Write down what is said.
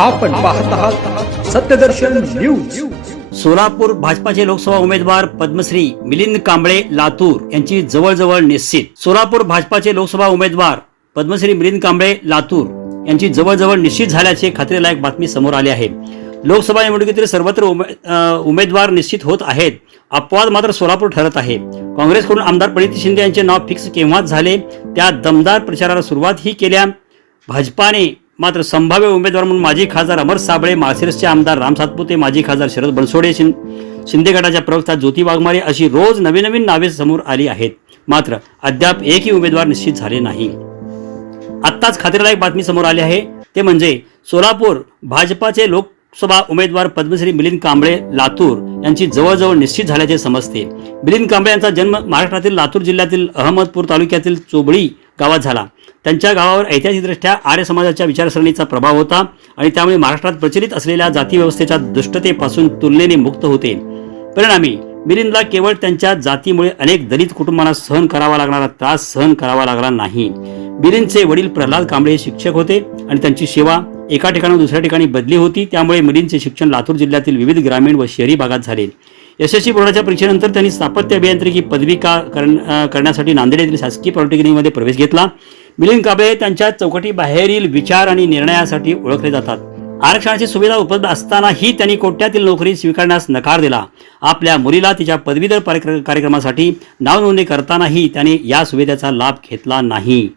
आपण पाहत आहात सत्यदर्शन न्यूज। सोलापूर भाजपाचे लोकसभा उमेदवार पद्मश्री मिलिंद कांबळे लातूर यांची जवळजवळ निश्चित। सोलापूर भाजपाचे लोकसभा उमेदवार पद्मश्री मिलिंद कांबळे लातूर यांची जवळजवळ निश्चित झाल्याची खात्रीलायक बातमी समोर आली आहे। लोकसभा निवडणुकीतील सर्वत्र उमेदवार निश्चित होत आहेत। अपवाद मात्र सोलापूर ठरत आहे। काँग्रेसकडून आमदार प्रणिती शिंदे यांचे नाव फिक्स केव्हाच झाले, त्या दमदार प्रचाराला सुरुवात ही केल्या। भाजपाने मात्र संभाव्य उमेदवार म्हणून माजी खासदार अमर साबळे, माळशिरसचे आमदार राम सातपुते, माजी खासदार शरद बनसोडे, शिंदे गटाच्या प्रवक्ता ज्योती वाघमारे अशी रोज नवीन नावे समोर आली आहेत। मात्र अद्याप एकही उमेदवार निश्चित झाले नाही। आत्ताच खात्रीलायक बातमी समोर आली आहे, ते म्हणजे सोलापूर भाजपाचे लोकसभा उमेदवार पद्मश्री मिलिंद कांबळे लातूर यांची जवळजवळ निश्चित झाल्याचे समजते। मिलिंद कांबळे यांचा जन्म महाराष्ट्रातील लातूर जिल्ह्यातील अहमदपूर तालुक्यातील चोबळी गावात झाला। त्यांच्या गावावर ऐतिहासिकदृष्ट्या आर्य समाजाच्या विचारसरणीचा प्रभाव होता आणि त्यामुळे महाराष्ट्रात प्रचलित असलेल्या जातीव्यवस्थेच्या दुष्टतेपासून तुलनेने मुक्त होते। परिणामी मिलिंदला केवळ त्यांच्या जातीमुळे अनेक दलित कुटुंबांना सहन करावा लागणारा त्रास सहन करावा लागला नाही। मिलिंदचे वडील प्रल्हाद कांबळे शिक्षक होते आणि त्यांची सेवा एका ठिकाणाहून दुसऱ्या ठिकाणी बदली होती, त्यामुळे मिलिंदचे शिक्षण लातूर जिल्ह्यातील विविध ग्रामीण व शहरी भागात झाले। यशस्वी बोर्डाच्या परीक्षेनंतर त्यांनी स्थापत्य अभियांत्रिकी पदवी करण्यासाठी नांदेड येथील शासकीय पॉलिटेक्निकमध्ये प्रवेश घेतला। मिलिंद कांबळे त्यांच्या चौकटीबाहेरील विचार आणि निर्णयासाठी ओळखले जातात। आरक्षणाची सुविधा उपलब्ध असतानाही त्यांनी कोट्यातील नोकरी स्वीकारण्यास नकार दिला। आपल्या मुलीला तिच्या पदवीधर कार्यक्रमासाठी नाव नोंदणी करतानाही त्याने या सुविधेचा लाभ घेतला नाही।